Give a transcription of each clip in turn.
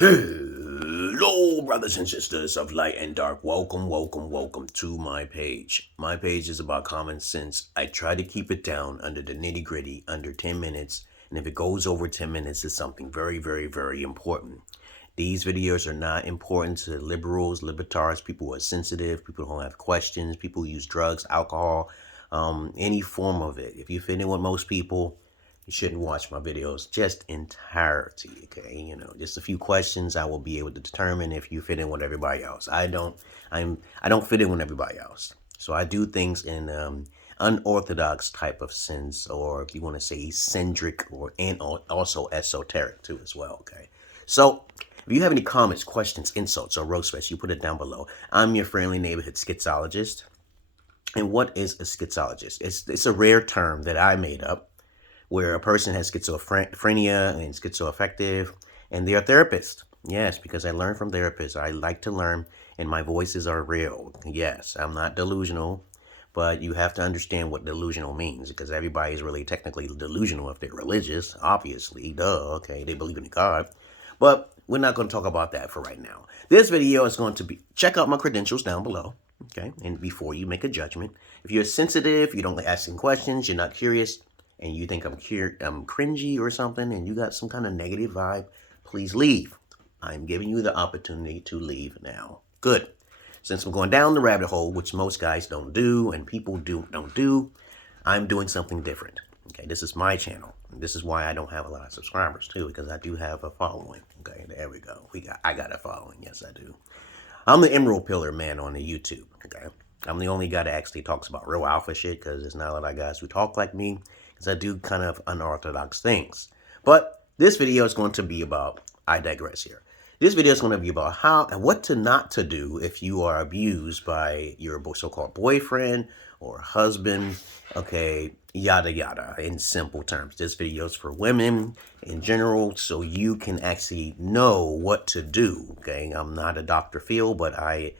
Hello, brothers and sisters of light and dark. Welcome to my page. My page is about common sense. I try to keep it down under the nitty gritty, under 10 minutes. And if it goes over 10 minutes, it's something very important. These videos are not important to liberals, libertarians, people who are sensitive, people who have questions, people who use drugs, alcohol, any form of it. If you fit in with most people, you shouldn't watch my videos just entirety, okay? You know, just a few questions I will be able to determine if you fit in with everybody else. I don't fit in with everybody else. So I do things in unorthodox type of sense, or if you want to say eccentric, and also esoteric too as well, okay? So if you have any comments, questions, insults, or roast fest, you put it down below. I'm your friendly neighborhood Schizologist. And what is a Schizologist? It's a rare term that I made up, where a person has schizophrenia and schizoaffective, and they're a therapist. Yes, because I learn from therapists. I like to learn, and my voices are real. Yes, I'm not delusional, but you have to understand what delusional means, because everybody's really technically delusional if they're religious, obviously. Duh, okay, they believe in God. But we're not going to talk about that for right now. This video is going to be, check out my credentials down below, okay, and before you make a judgment. If you're sensitive, you don't like asking questions, you're not curious, and you think I'm cringy or something, and you got some kind of negative vibe, please leave. I'm giving you the opportunity to leave now. Good. Since I'm going down the rabbit hole, which most guys don't do, and people don't do, I'm doing something different. Okay, this is my channel. This is why I don't have a lot of subscribers too, because I do have a following. Okay, there we go. I got a following. Yes, I do. I'm the Emerald Pillar man on the YouTube. Okay, I'm the only guy that actually talks about real alpha shit, because there's not a lot of guys who talk like me, because I do kind of unorthodox things. But this video is going to be about, I digress here. This video is going to be about how and what to not to do if you are abused by your so-called boyfriend or husband, okay, yada yada, in simple terms. This video is for women in general, so you can actually know what to do, okay? I'm not a Dr. Phil, but I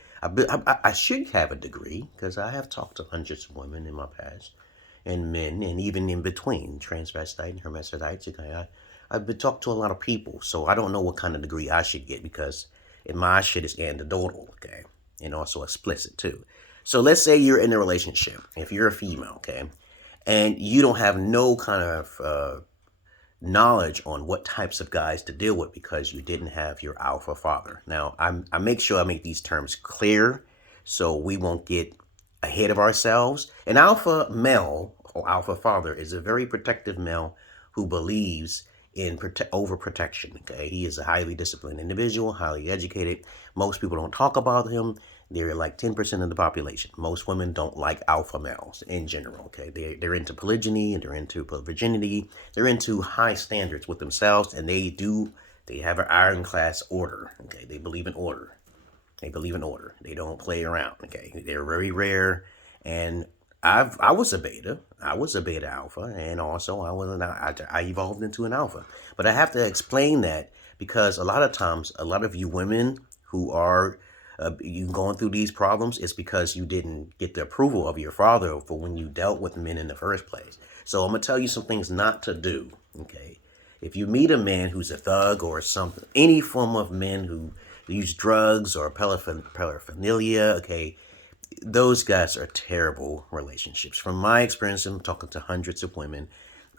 should have a degree, because I have talked to hundreds of women in my past, and men, and even in between, transvestite and hermaphrodites. Okay, I've been talked to a lot of people, so I don't know what kind of degree I should get, because in my shit is anecdotal, okay, and also explicit too. So let's say you're in a relationship, if you're a female, okay, and you don't have no kind of knowledge on what types of guys to deal with, because you didn't have your alpha father. Now, I make sure I make these terms clear, so we won't get ahead of ourselves. An alpha male or alpha father is a very protective male who believes in overprotection. Okay, he is a highly disciplined individual, highly educated. Most people don't talk about him. They're like 10% of the population. Most women don't like alpha males in general. Okay, they're into polygyny, and they're into virginity. They're into high standards with themselves, and they have an ironclad order. Okay, they believe in order. They believe in order. They don't play around. Okay, they're very rare, and I was a beta. I was a beta alpha, and also I evolved into an alpha. But I have to explain that, because a lot of times, a lot of you women who are you going through these problems, is because you didn't get the approval of your father for when you dealt with men in the first place. So I'm gonna tell you some things not to do. Okay, if you meet a man who's a thug or something, any form of men who use drugs or paraphernalia, okay, those guys are terrible relationships. From my experience, I'm talking to hundreds of women,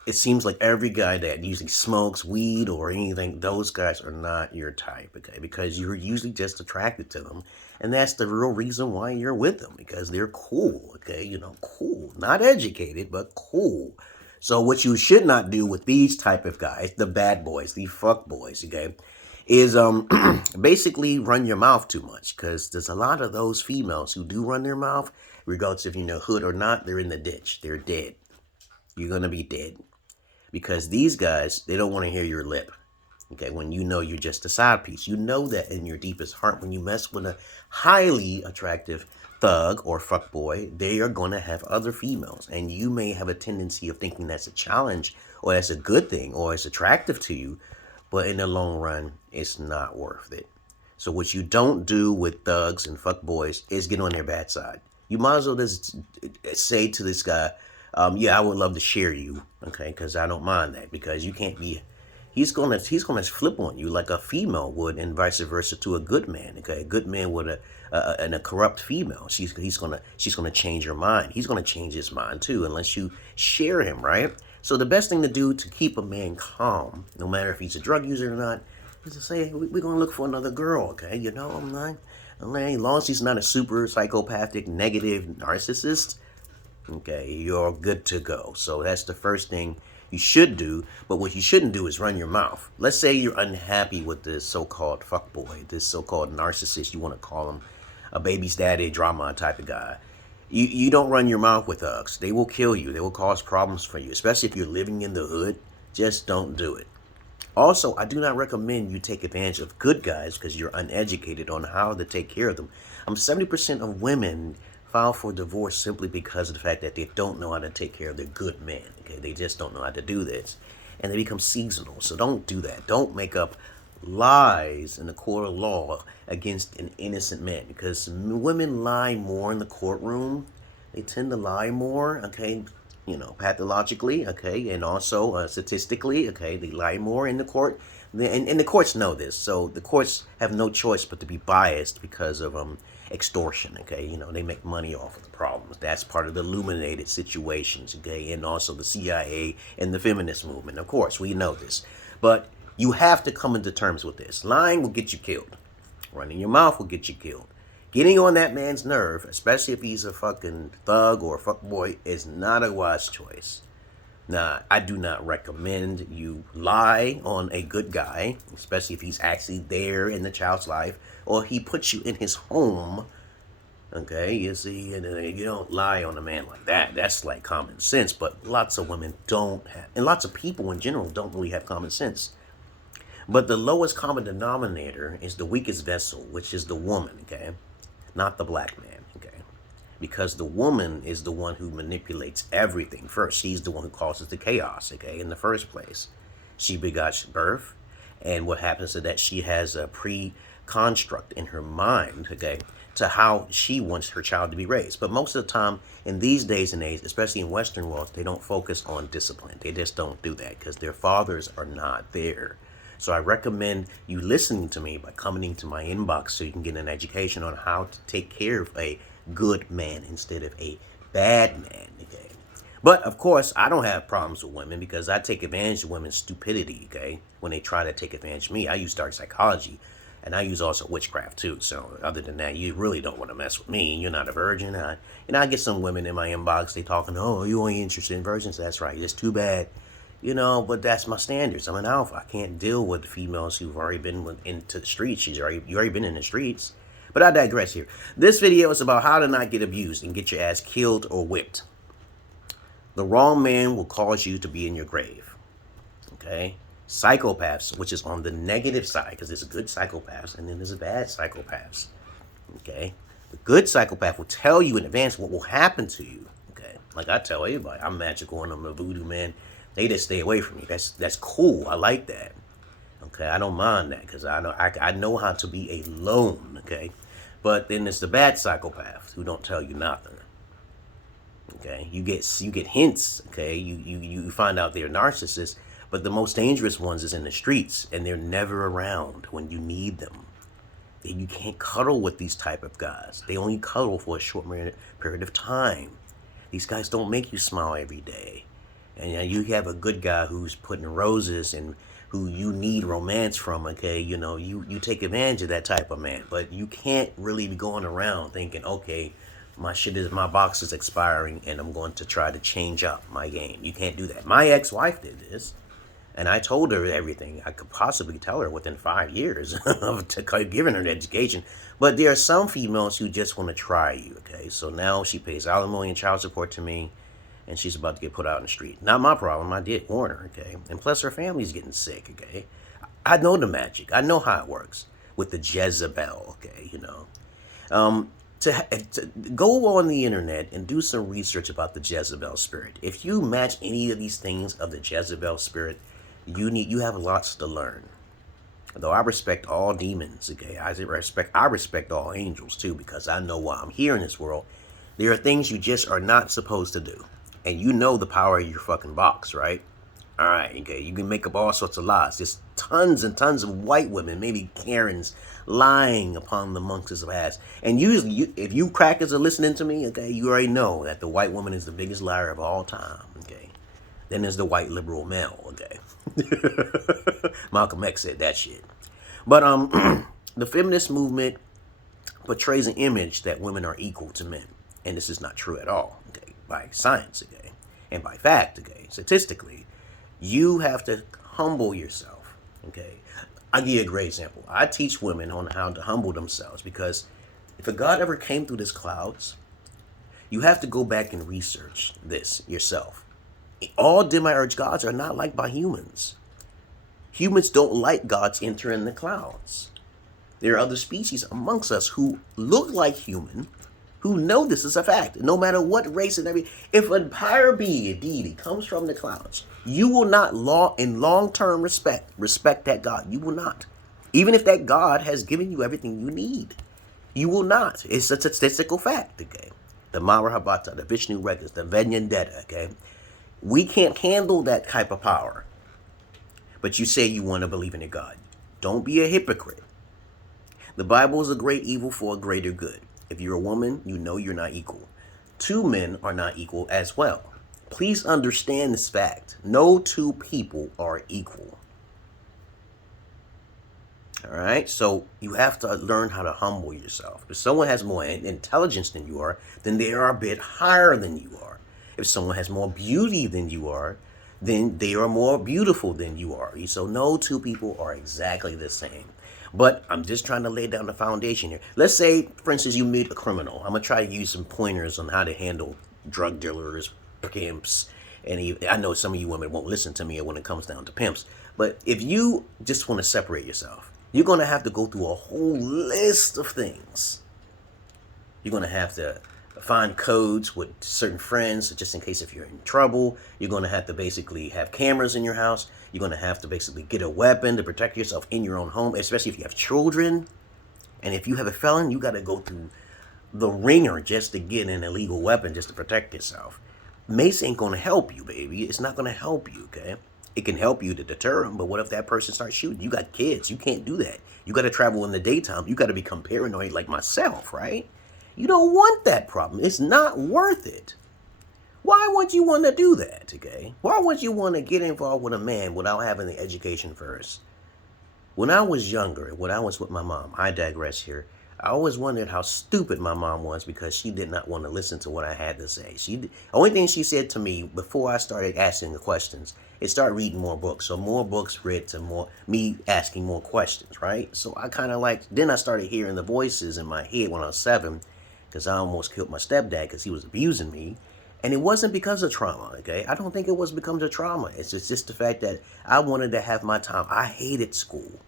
it seems like every guy that usually smokes weed or anything, those guys are not your type, okay? Because you're usually just attracted to them. And that's the real reason why you're with them, because they're cool, okay? You know, cool. Not educated, but cool. So what you should not do with these type of guys, the bad boys, the fuck boys, okay, is basically run your mouth too much, because there's a lot of those females who do run their mouth, regardless if you know hood or not, they're in the ditch. They're dead. You're going to be dead. Because these guys, they don't want to hear your lip. Okay, when you know you're just a side piece. You know that in your deepest heart, when you mess with a highly attractive thug or fuckboy, they are going to have other females. And you may have a tendency of thinking that's a challenge, or that's a good thing, or it's attractive to you. But in the long run, it's not worth it. So what you don't do with thugs and fuckboys is get on their bad side. You might as well just say to this guy, yeah, I would love to share you, okay, because I don't mind that, because you can't be he's gonna flip on you like a female would, and vice versa to a good man. Okay, a good man with a corrupt female. She's gonna change her mind. He's gonna change his mind too, unless you share him, right? So the best thing to do to keep a man calm, no matter if he's a drug user or not, is to say, we're gonna look for another girl. Okay, you know, as long as he's not a super psychopathic, negative narcissist, okay, you're good to go. So that's the first thing you should do. But what you shouldn't do is run your mouth. Let's say you're unhappy with this so-called fuckboy, this so-called narcissist, you want to call him a baby's daddy drama type of guy. You don't run your mouth with thugs. They will kill you. They will cause problems for you, especially if you're living in the hood. Just don't do it. Also, I do not recommend you take advantage of good guys because you're uneducated on how to take care of them. 70% of women file for divorce simply because of the fact that they don't know how to take care of their good men. Okay, they just don't know how to do this, and they become seasonal. So don't do that. Don't make up lies in the court of law against an innocent man, because women lie more in the courtroom. They tend to lie more. Okay, you know, pathologically. Okay, and also statistically. Okay, they lie more in the court. And the courts know this, so the courts have no choice but to be biased because of extortion. Okay, you know, they make money off of the problems. That's part of the illuminated situations. Okay, and also the CIA and the feminist movement. Of course, we know this, but you have to come into terms with this. Lying will get you killed. Running your mouth will get you killed. Getting on that man's nerve, especially if he's a fucking thug or a fuckboy, is not a wise choice. Now, I do not recommend you lie on a good guy, especially if he's actually there in the child's life, or he puts you in his home. Okay, you see, you don't lie on a man like that. That's like common sense, but lots of women don't have, and lots of people in general don't really have common sense. But the lowest common denominator is the weakest vessel, which is the woman, okay? Not the black man, okay? Because the woman is the one who manipulates everything first. She's the one who causes the chaos, okay, in the first place. She begot birth, and what happens is that she has a pre-construct in her mind, okay, to how she wants her child to be raised. But most of the time, in these days and age, especially in Western world, they don't focus on discipline. They just don't do that because their fathers are not there. So I recommend you listening to me by coming to my inbox so you can get an education on how to take care of a good man instead of a bad man. Okay? But of course, I don't have problems with women because I take advantage of women's stupidity. Okay, when they try to take advantage of me, I use dark psychology, and I use also witchcraft too. So other than that, you really don't want to mess with me. You're not a virgin. I get some women in my inbox. They talking, oh, you only interested in virgins? That's right. It's too bad. You know, but that's my standards. I'm an alpha. I can't deal with females who've already been into the streets. You already been in the streets. But I digress here. This video is about how to not get abused and get your ass killed or whipped. The wrong man will cause you to be in your grave. Okay? Psychopaths, which is on the negative side, because there's good psychopaths and then there's bad psychopaths. Okay? The good psychopath will tell you in advance what will happen to you. Okay? Like I tell everybody, I'm magical and I'm a voodoo man. They just stay away from me. That's cool. I like that. Okay, I don't mind that because I know how to be alone. Okay, but then there's the bad psychopaths who don't tell you nothing. Okay, you get hints. Okay, you find out they're narcissists, but the most dangerous ones is in the streets, and they're never around when you need them. You can't cuddle with these type of guys. They only cuddle for a short period of time. These guys don't make you smile every day. And you have a good guy who's putting roses and who you need romance from, okay? You know, you take advantage of that type of man. But you can't really be going around thinking, okay, my box is expiring and I'm going to try to change up my game. You can't do that. My ex-wife did this. And I told her everything I could possibly tell her within 5 years of giving her an education. But there are some females who just want to try you, okay? So now she pays alimony and child support to me. And she's about to get put out in the street. Not my problem. I did warn her, okay? And plus her family's getting sick, okay? I know the magic. I know how it works with the Jezebel, okay, you know. To go on the internet and do some research about the Jezebel spirit. If you match any of these things of the Jezebel spirit, you have lots to learn. Though I respect all demons, okay? I respect all angels too, because I know why I'm here in this world. There are things you just are not supposed to do. And you know the power of your fucking box, right? All right, okay, you can make up all sorts of lies. There's tons and tons of white women, maybe Karens, lying upon the monks' ass. And usually, if you crackers are listening to me, okay, you already know that the white woman is the biggest liar of all time, okay? Then there's the white liberal male, okay? Malcolm X said that shit. But the feminist movement portrays an image that women are equal to men. And this is not true at all, okay? By science, okay? And by fact, okay? Statistically, you have to humble yourself, okay? I'll give you a great example. I teach women on how to humble themselves because if a God ever came through these clouds, you have to go back and research this yourself. All demiurge gods are not liked by humans. Humans don't like gods entering the clouds. There are other species amongst us who look like human, who know this is a fact. No matter what race and everything, if a higher being, a deity, comes from the clouds, you will not in long-term respect that God. You will not. Even if that God has given you everything you need. You will not. It's a statistical fact, okay? The Mahabharata, the Vishnu records, the Vendetta, okay? We can't handle that type of power. But you say you want to believe in a God. Don't be a hypocrite. The Bible is a great evil for a greater good. If you're a woman, you know you're not equal. Two men are not equal as well. Please understand this fact. No two people are equal. All right? So you have to learn how to humble yourself. If someone has more intelligence than you are, then they are a bit higher than you are. If someone has more beauty than you are, then they are more beautiful than you are. So no two people are exactly the same. But I'm just trying to lay down the foundation here. Let's say, for instance, you meet a criminal. I'm going to try to use some pointers on how to handle drug dealers, pimps, and I know some of you women won't listen to me when it comes down to pimps. But if you just want to separate yourself, you're going to have to go through a whole list of things. You're going to have to find codes with certain friends, just in case if you're in trouble. You're going to have to basically have cameras in your house. You're going to have to basically get a weapon to protect yourself in your own home, especially if you have children. And if you have a felon, you got to go through the ringer just to get an illegal weapon just to protect yourself. Mace ain't going to help you, baby. It's not going to help you, okay? It can help you to deter them, but what if that person starts shooting? You got kids. You can't do that. You got to travel in the daytime. You got to become paranoid like myself, right? You don't want that problem. It's not worth it. Why would you want to do that, okay? Why would you want to get involved with a man without having the education first? When I was younger, when I was with my mom, I digress here, I always wondered how stupid my mom was because she did not want to listen to what I had to say. The only thing she said to me before I started asking the questions is start reading more books. So more books read to more me asking more questions, right? So I kind of then I started hearing the voices in my head when I was 7, because I almost killed my stepdad because he was abusing me. And it wasn't because of trauma, okay? I don't think it was because of trauma. It's just the fact that I wanted to have my time. I hated school,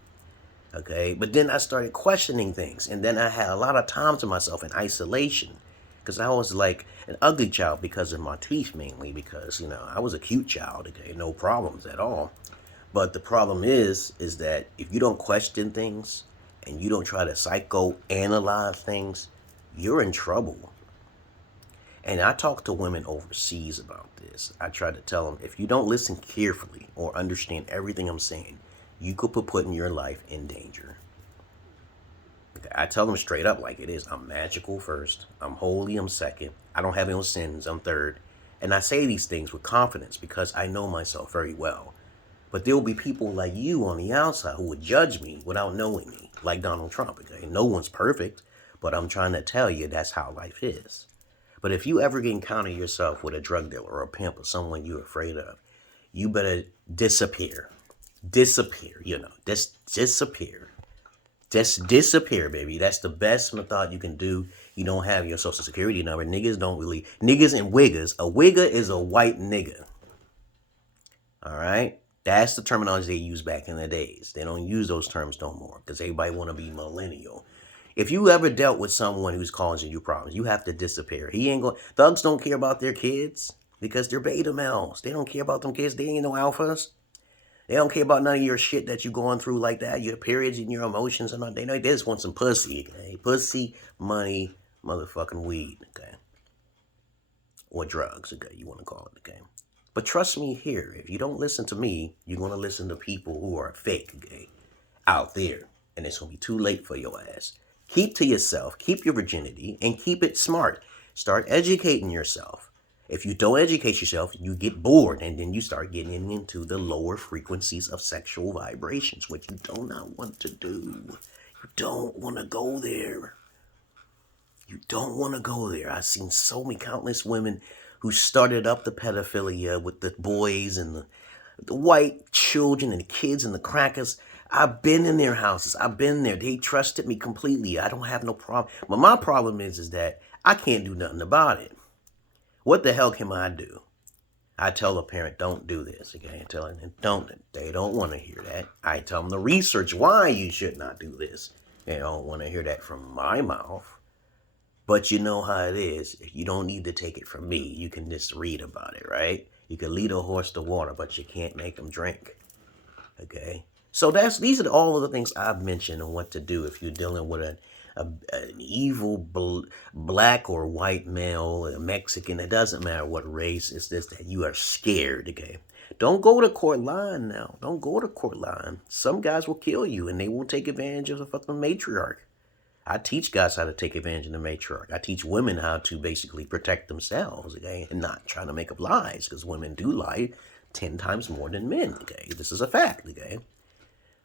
okay? But then I started questioning things. And then I had a lot of time to myself in isolation because I was like an ugly child because of my teeth mainly because, I was a cute child, okay? No problems at all. But the problem is that if you don't question things and you don't try to psychoanalyze things, you're in trouble. And I talk to women overseas about this. I try to tell them, if you don't listen carefully or understand everything I'm saying, you could be putting your life in danger. Okay, I tell them straight up like it is. I'm magical first. I'm holy. I'm second. I don't have any sins. I'm third. And I say these things with confidence because I know myself very well. But there will be people like you on the outside who would judge me without knowing me, like Donald Trump. Okay, no one's perfect. But I'm trying to tell you that's how life is. But if you ever encounter yourself with a drug dealer or a pimp or someone you're afraid of, you better disappear. Disappear, just disappear. Just disappear, baby. That's the best method you can do. You don't have your social security number. Niggas and wiggers. A wigger is a white nigga. All right? That's the terminology they used back in the days. They don't use those terms no more because everybody want to be millennial. If you ever dealt with someone who's causing you problems, you have to disappear. Thugs don't care about their kids because they're beta males. They don't care about them kids. They ain't no alphas. They don't care about none of your shit that you're going through like that, your periods and your emotions and all. They just want some pussy, okay? Pussy, money, motherfucking weed, okay? Or drugs, okay? You want to call it, okay? But trust me here, if you don't listen to me, you're going to listen to people who are fake, okay, out there. And it's going to be too late for your ass. Keep to yourself, keep your virginity, and keep it smart. Start educating yourself. If you don't educate yourself, you get bored, and then you start getting into the lower frequencies of sexual vibrations, which you do not want to do. You don't want to go there. You don't want to go there. I've seen so many countless women who started up the pedophilia with the boys and the white children and the kids and the crackers. I've been in their houses. I've been there. They trusted me completely. I don't have no problem. But my problem is that I can't do nothing about it. What the hell can I do? I tell a parent, don't do this. Okay, I tell them, don't. They don't want to hear that. I tell them to research why you should not do this. They don't want to hear that from my mouth. But you know how it is. You don't need to take it from me. You can just read about it, right? You can lead a horse to water, but you can't make them drink. Okay? So these are all of the things I've mentioned on what to do if you're dealing with an evil black or white male, a Mexican. It doesn't matter what race. It's just that you are scared, okay? Don't go to court line now. Don't go to court line. Some guys will kill you, and they will take advantage of the fucking matriarch. I teach guys how to take advantage of the matriarch. I teach women how to basically protect themselves, okay, and not trying to make up lies, because women do lie 10 times more than men, okay? This is a fact, okay?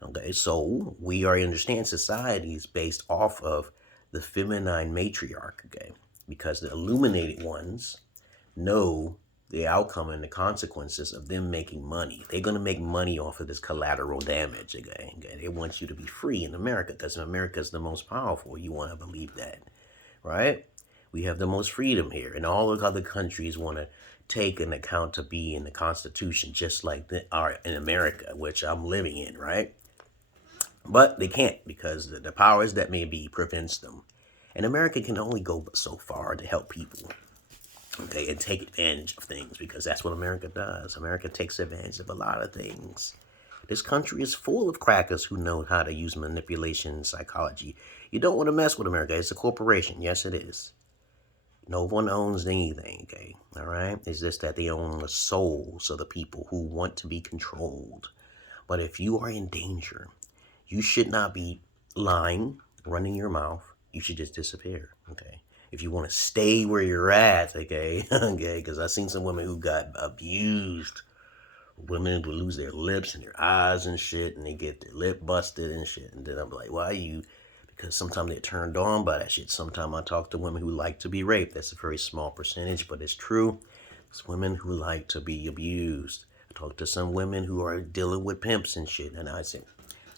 Okay, so we are understand society is based off of the feminine matriarch, okay? Because the illuminated ones know the outcome and the consequences of them making money. They're going to make money off of this collateral damage, okay? They want you to be free in America because America is the most powerful. You want to believe that, right? We have the most freedom here, and all the other countries want to take an account to be in the Constitution, just like they are in America, which I'm living in, right? But they can't because the powers that may be prevents them. And America can only go so far to help people, okay, and take advantage of things, because that's what America does. America takes advantage of a lot of things. This country is full of crackers who know how to use manipulation and psychology. You don't want to mess with America. It's a corporation. Yes, it is. No one owns anything, okay? All right? It's just that they own the souls of the people who want to be controlled. But if you are in danger, you should not be lying, running your mouth. You should just disappear, okay? If you want to stay where you're at, okay, because I've seen some women who got abused. Women who lose their lips and their eyes and shit, and they get their lip busted and shit. And then I'm like, why are you? Because sometimes they're turned on by that shit. Sometimes I talk to women who like to be raped. That's a very small percentage, but it's true. It's women who like to be abused. I talk to some women who are dealing with pimps and shit, and I say,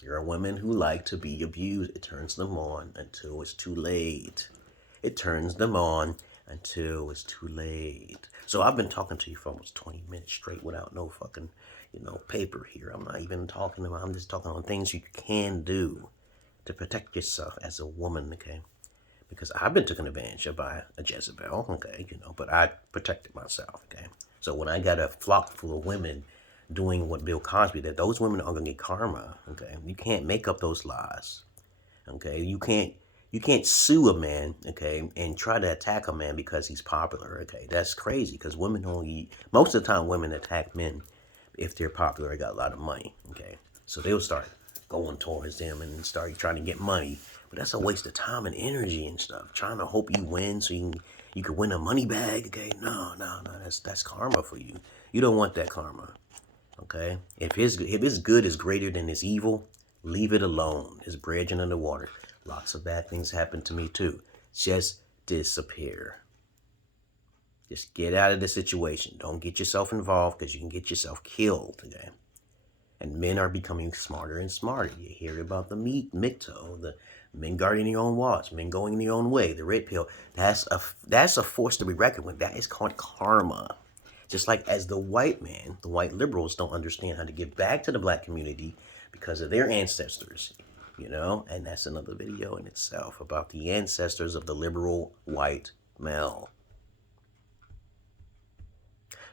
there are women who like to be abused. It turns them on until it's too late. It turns them on until it's too late. So I've been talking to you for almost 20 minutes straight without no fucking, paper here. I'm not even talking about, I'm just talking on things you can do to protect yourself as a woman, okay? Because I've been taken advantage of by a Jezebel, okay, but I protected myself, okay? So when I got a flock full of women doing what Bill Cosby did, those women are going to get karma, okay? You can't make up those lies, okay? You can't sue a man, okay, and try to attack a man because he's popular, okay? That's crazy, because most of the time women attack men if they're popular and got a lot of money, okay? So they'll start going towards them and start trying to get money. But that's a waste of time and energy and stuff, trying to hope you win so you can win a money bag, okay? No, that's karma for you. You don't want that karma, okay? If his good is greater than his evil, leave it alone. It's bridging underwater. Lots of bad things happen to me too. Just disappear. Just get out of the situation. Don't get yourself involved because you can get yourself killed, okay? And men are becoming smarter and smarter. You hear about the MGTOW, the men guarding their own walls, men going their own way, the red pill. That's a force to be reckoned with. That is called karma. Just like as the white man, the white liberals don't understand how to give back to the black community because of their ancestors, and that's another video in itself about the ancestors of the liberal white male.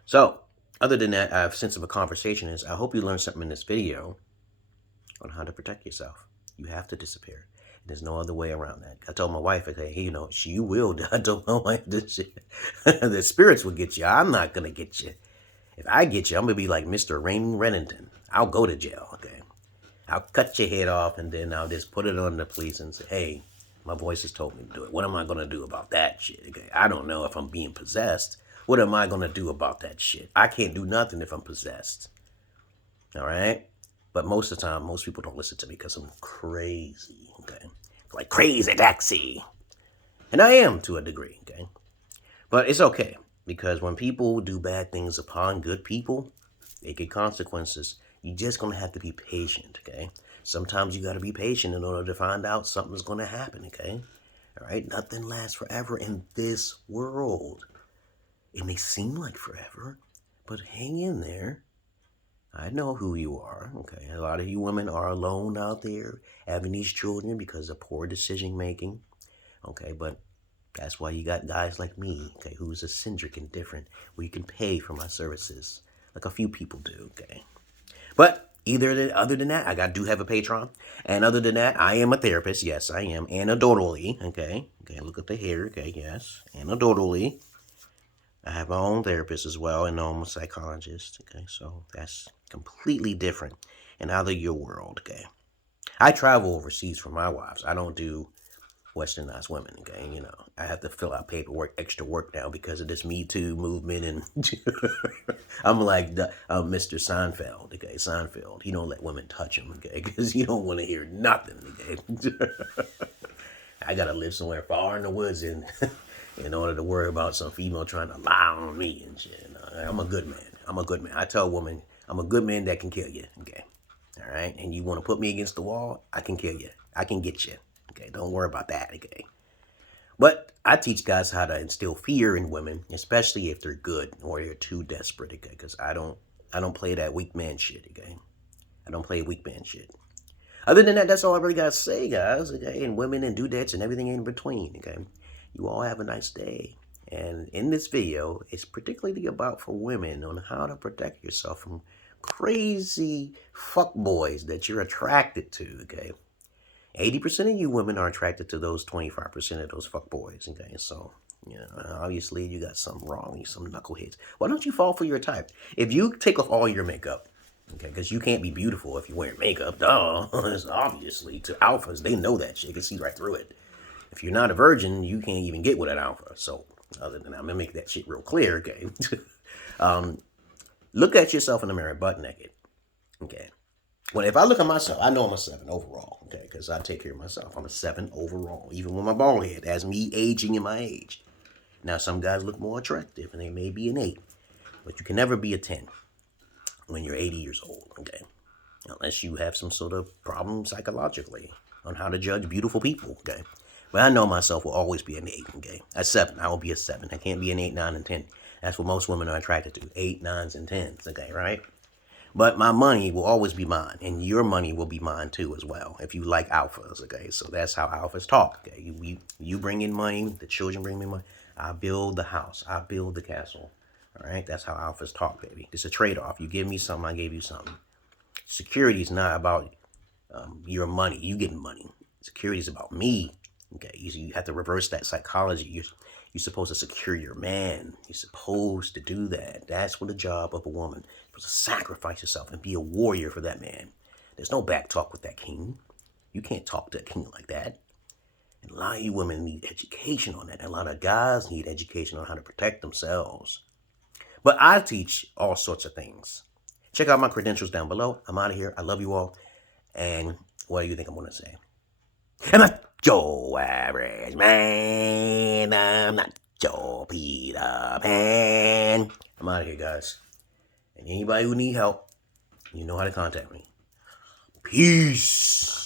So, other than that, I've sense of a conversation is I hope you learned something in this video on how to protect yourself. You have to disappear. There's no other way around that. I told my wife, okay, hey, you will. I told my wife this shit. The spirits will get you. I'm not going to get you. If I get you, I'm going to be like Mr. Raymond Reddington. I'll go to jail, okay? I'll cut your head off, and then I'll just put it on the police and say, hey, my voices told me to do it. What am I going to do about that shit? Okay? I don't know if I'm being possessed. What am I going to do about that shit? I can't do nothing if I'm possessed. All right? But most of the time, most people don't listen to me because I'm crazy, okay? Like crazy taxi. And I am to a degree, okay? But it's okay, because when people do bad things upon good people, they get consequences. You're just going to have to be patient, okay? Sometimes you got to be patient in order to find out something's going to happen, okay? All right? Nothing lasts forever in this world. It may seem like forever, but hang in there. I know who you are, okay? A lot of you women are alone out there having these children because of poor decision making, okay? But that's why you got guys like me, okay, who's eccentric and different, where you can pay for my services, like a few people do, okay? But other than that, I do have a Patreon, and other than that, I am a therapist. Yes, I am, anecdotally, okay? Okay, look at the hair, okay, yes, anecdotally. I have my own therapist as well, and I'm a psychologist, okay? So that's completely different and out of your world, okay? I travel overseas for my wives. I don't do westernized women, okay? You know, I have to fill out paperwork, extra work now because of this Me Too movement, and I'm like Mr. Seinfeld, okay? Seinfeld, he don't let women touch him, okay? Because you don't want to hear nothing, okay? I gotta live somewhere far in the woods in order to worry about some female trying to lie on me and shit. I'm a good man. I'm a good man. I tell women, I'm a good man that can kill you, okay? All right? And you want to put me against the wall, I can kill you. I can get you, okay? Don't worry about that, okay? But I teach guys how to instill fear in women, especially if they're good or they're too desperate, okay? Because I don't play that weak man shit, okay? I don't play weak man shit. Other than that, that's all I really got to say, guys, okay? And women and dudettes and everything in between, okay? You all have a nice day. And in this video, it's particularly about for women on how to protect yourself from crazy fuckboys that you're attracted to, okay? 80% of you women are attracted to those 25% of those fuckboys, okay? So, you know, obviously you got something wrong, you some knuckleheads. Why don't you fall for your type? If you take off all your makeup, okay, because you can't be beautiful if you wear makeup, duh. It's obviously, to alphas, they know that shit. You can see right through it. If you're not a virgin, you can't even get with an alpha. So, other than that, I'm going to make that shit real clear, okay? Look at yourself in the mirror butt naked, okay? Well, if I look at myself, I know I'm a 7 overall, okay? Because I take care of myself. I'm a 7 overall, even with my bald head. That's me aging in my age. Now, some guys look more attractive, and they may be an 8. But you can never be a 10 when you're 80 years old, okay? Unless you have some sort of problem psychologically on how to judge beautiful people, okay? But I know myself will always be an 8, okay? At 7, I will be a 7. I can't be an 8, 9, and 10. That's what most women are attracted to, 8, 9s, and 10s, okay, right? But my money will always be mine, and your money will be mine too as well, if you like alphas, okay? So that's how alphas talk, okay? You bring in money, the children bring me money. I build the house. I build the castle, all right? That's how alphas talk, baby. It's a trade-off. You give me something, I gave you something. Security is not about your money. You getting money. Security is about me. Okay, you have to reverse that psychology. You're supposed to secure your man. You're supposed to do that. That's what the job of a woman. You're supposed to sacrifice yourself and be a warrior for that man. There's no back talk with that king. You can't talk to a king like that. And a lot of you women need education on that. And a lot of guys need education on how to protect themselves. But I teach all sorts of things. Check out my credentials down below. I'm out of here. I love you all. And what do you think I'm going to say? I'm not your average man. I'm not your Peter Pan. I'm out of here, guys. And anybody who need help, you know how to contact me. Peace.